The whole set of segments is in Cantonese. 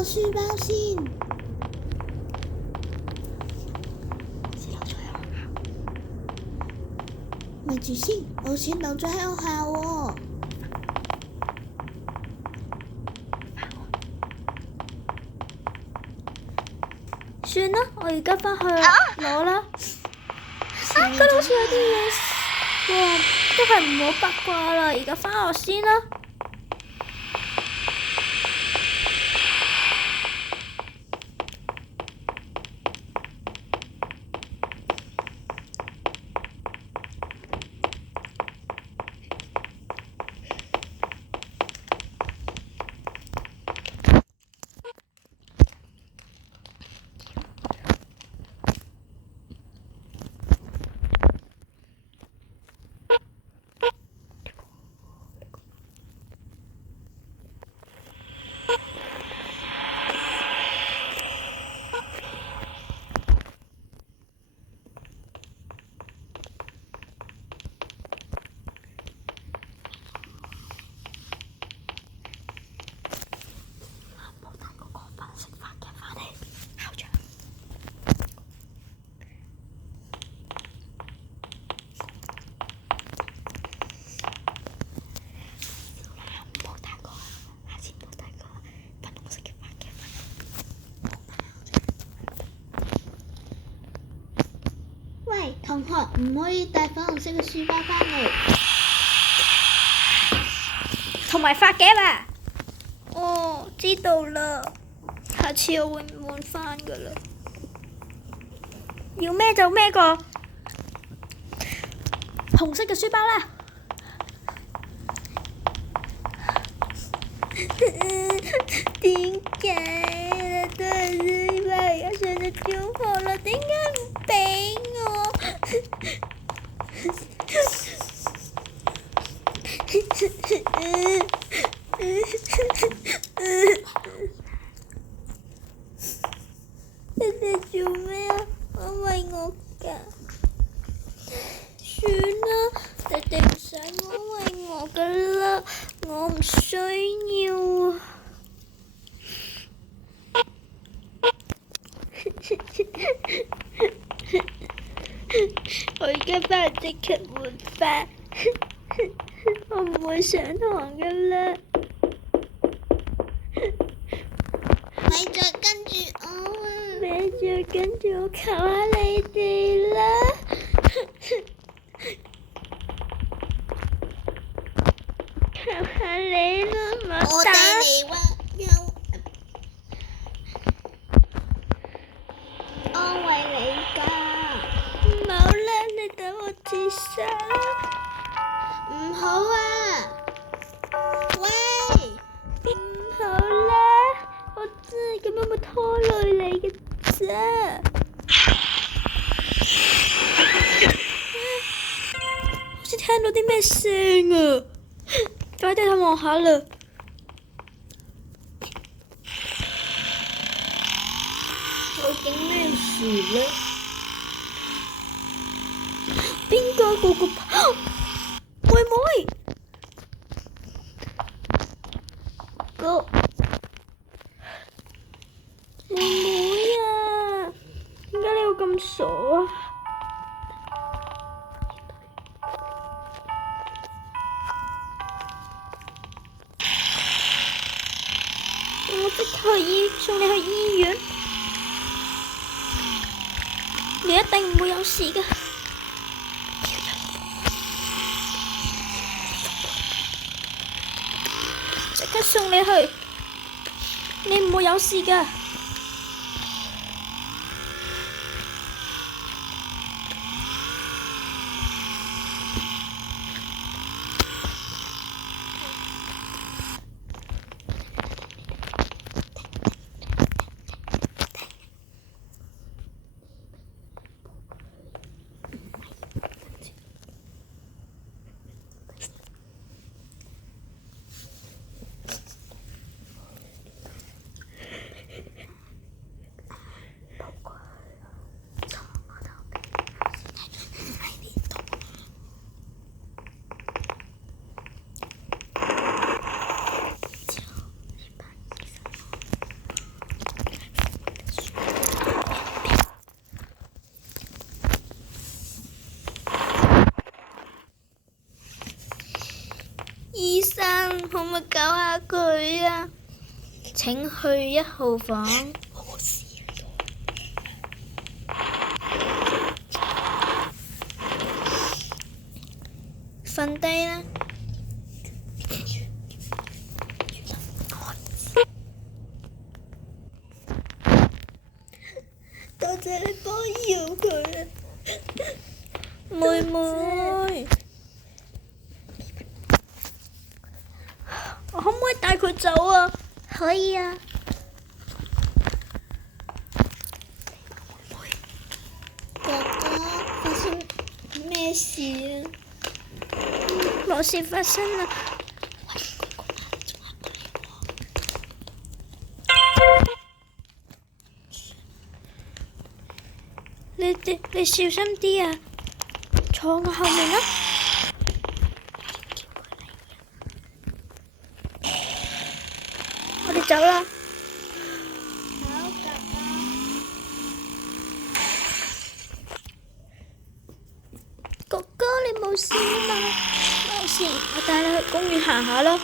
個書包先。咪住先，我錢留咗喺學校喎。算啦，我而家返去攞啦。嗰度好似有啲嘢喎，都係唔好八卦啦，而家返學先啦。喂，同學唔可以帶粉紅色嘅書包返嚟，同埋發夾啊！哦，知道啦，下次我會唔換返噶啦。要孭就孭個紅色嘅書包啦。點解都係書包？而家上咗中學啦，點解唔俾我？你哋做咩啊？安慰我㗎？算啦，你哋唔使安慰我㗎啦，我唔需要啊。我而家返去即刻換返，我唔會上堂㗎啦。咪再跟住我啊！咪再跟住我，求下你哋啦！求下你啦，唔好我打！哋嚟安慰你㗎。唔好啦，你等我自殺啦！唔好啊！喂！唔好啦，我真係咁樣會拖累你嘅啫。好似聽到啲咩聲啊！快啲去望下啦！究竟咩事呢？邊個妹妹？妹妹啊，點解你會咁傻啊？我即刻送你去醫院，你一定唔會有事㗎。即刻送你去，你唔會有事㗎。可唔可以救下佢啊？請去1號房。瞓低啦。多謝你幫搖佢啊！妹妹，我可唔可以帶佢走啊？可以啊。哥哥，發生咩事啊？冇事發生啦。你小心啲啊！坐我後面啦。我哋走啦。好，哥哥。哥哥，你冇事啊嘛？冇事，我帶你去公園行下咯。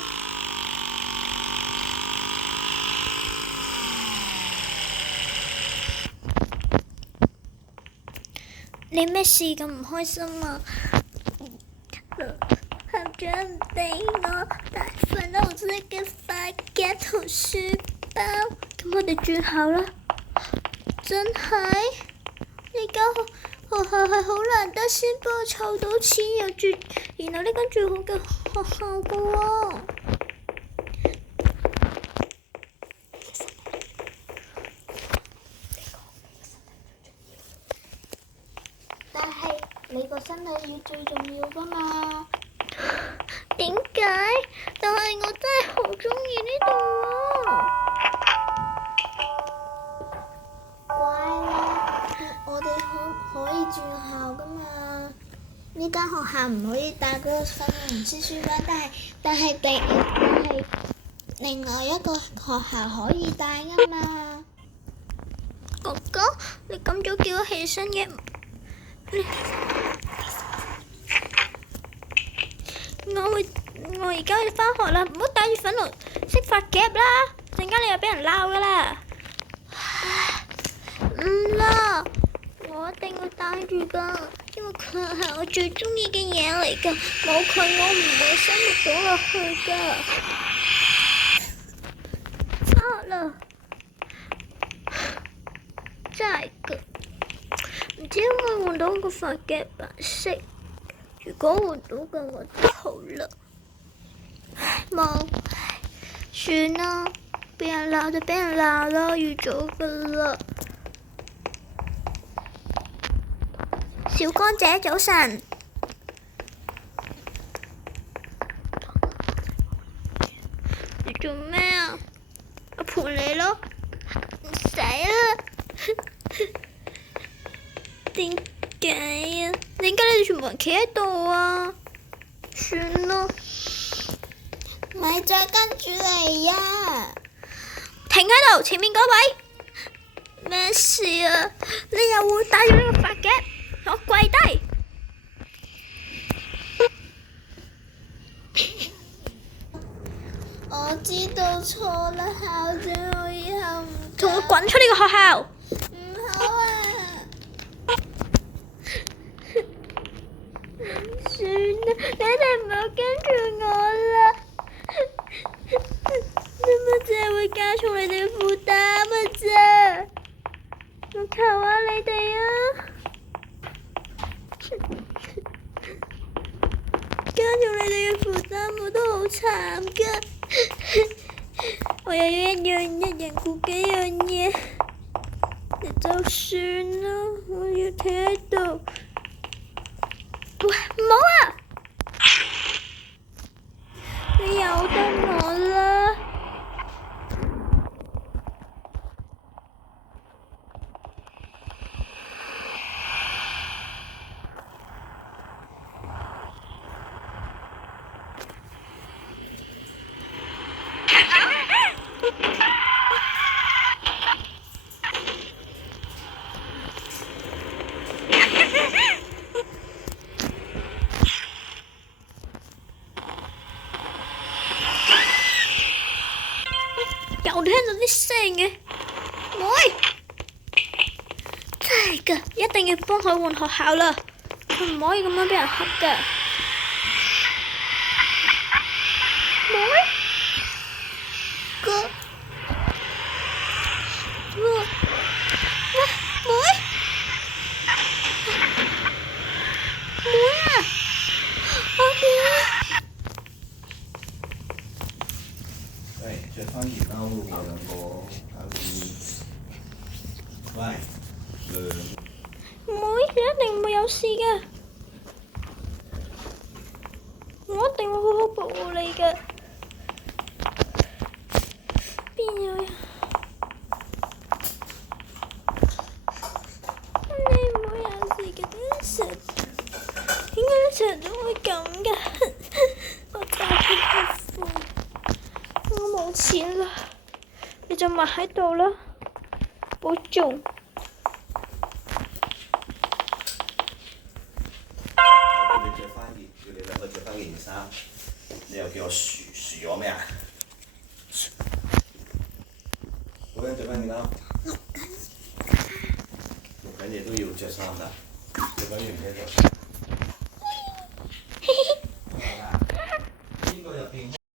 你咩事咁唔開心啊？校長唔俾我帶粉紅色嘅髮夾同書包，咁我哋轉校啦。真係？呢間學校係好難得先幫我湊到錢，又住，然後呢間最好嘅學校噶喎。但係你個身體要最重要噶嘛？點解？但係我真係好鍾意呢度喎。乖啦，我哋可以轉校噶嘛？呢間學校唔可以帶嗰個粉紅色書包，但係另外一個學校可以帶噶嘛？哥哥，你咁早叫我起身嘅？我而家要返學啦，唔好帶住粉紅色髮夾啦，陣間你又俾人鬧噶啦。唔啦，我一定會帶住噶，因為佢係我最鍾意嘅嘢嚟噶，冇佢我唔會生活到落去噶。返學啦，真係噶，唔知可唔可以換到個髮夾白色？如果換到嘅話就好啦。冇，算啦，俾人鬧就俾人鬧啦，預咗噶啦。小乾姐早晨。你做咩啊？我陪你咯。唔使啦。點解啊？點解你哋全部人企喺度啊？算啦。咪再跟住嚟呀！停喺度，前面嗰位。咩事啊？你又會帶咗呢個髮夾？我跪低。我知道錯啦，校長，我以後唔同我滾出呢個學校！唔好啊！算啦，你哋唔好跟住我啦。咁樣淨係會加重你哋嘅負擔啊啫！我求下你哋啊！加重你哋嘅負擔，我都好慘噶。我又要一人顧幾樣嘢，你就算啦，我要企喺度。喂，唔好啊！你由得我啦。又聽到啲聲嘅，妹，真係㗎，一定要幫佢換學校啦，佢唔可以咁樣俾人恰㗎。妹，哥，喂，着翻件褸喎，兩個搞掂。喂，妹，你一定唔會有事嘅，我一定會好好保護你嘅。邊有人？你唔會有事嘅，點解你成日都會咁嘅？我真係好苦，我冇錢啦，你就埋喺度啦，保重。你着翻件，叫你兩個着翻件衫，你又叫我薯咗咩啊？嗰人着翻件褸，錄緊嘢都要着衫㗎，着緊完嘢就。